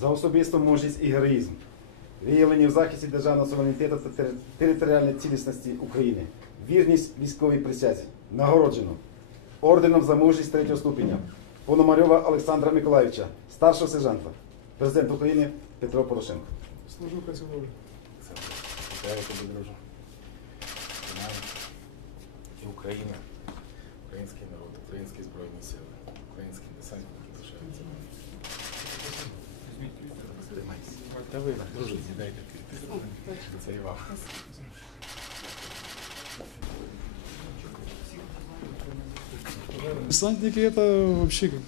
за особисту мужність і героїзм, виявлені в захисті державного суверенітету та територіальної цілісності України, вірність військовій присязі, нагороджено. Орденом за мужність третього ступеня. Пономарьова Олександра Миколаївича, старшого сержанта, президент України Петро Порошенко. Служу категорію. Вітаю тебе, друже. І Україна, український народ, українські збройні сили, українські десантники Та ви, друже, з'їдайте квіти. Це і вам. Десантники это вообще как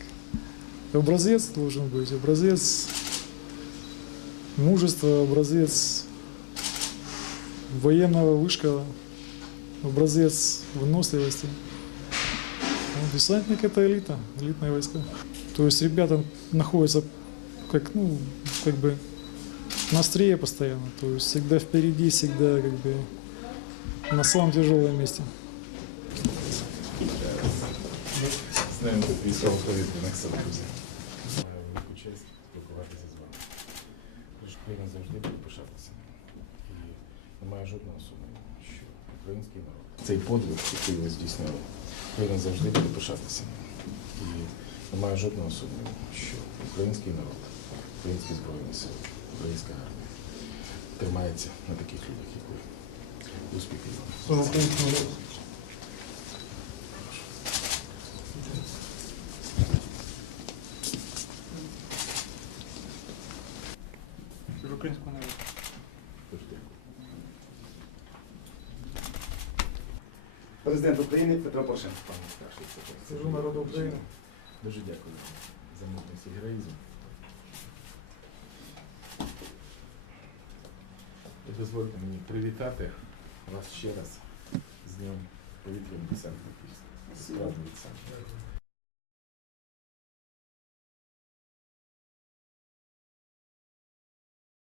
образец должен быть, образец мужества, образец военного вышкала, образец выносливости. Ну, Десантник это элита, элитные войска. То есть ребята находятся как, ну, как бы на постоянно, то есть всегда впереди, всегда как бы на самом тяжелом месте. З ним військово-повітряних сил, друзі. Велику честь спілкуватися з вами. Тож Україна завжди буде пишатися. І немає жодного сумніву, що український народ. Цей подвиг, який ви здійснили, Україна завжди буде пишатися. І немає жодного сумніву, що український народ, українські збройні сили, українська армія тримається на таких людях, як ви. Успіхів вам! Українського народу. Президент України Петро Порошенко. Пане старший. Служу народу України. Дуже дякую за мужність і героїзм. Дозвольте мені привітати вас ще раз з Днем. Справді від сам.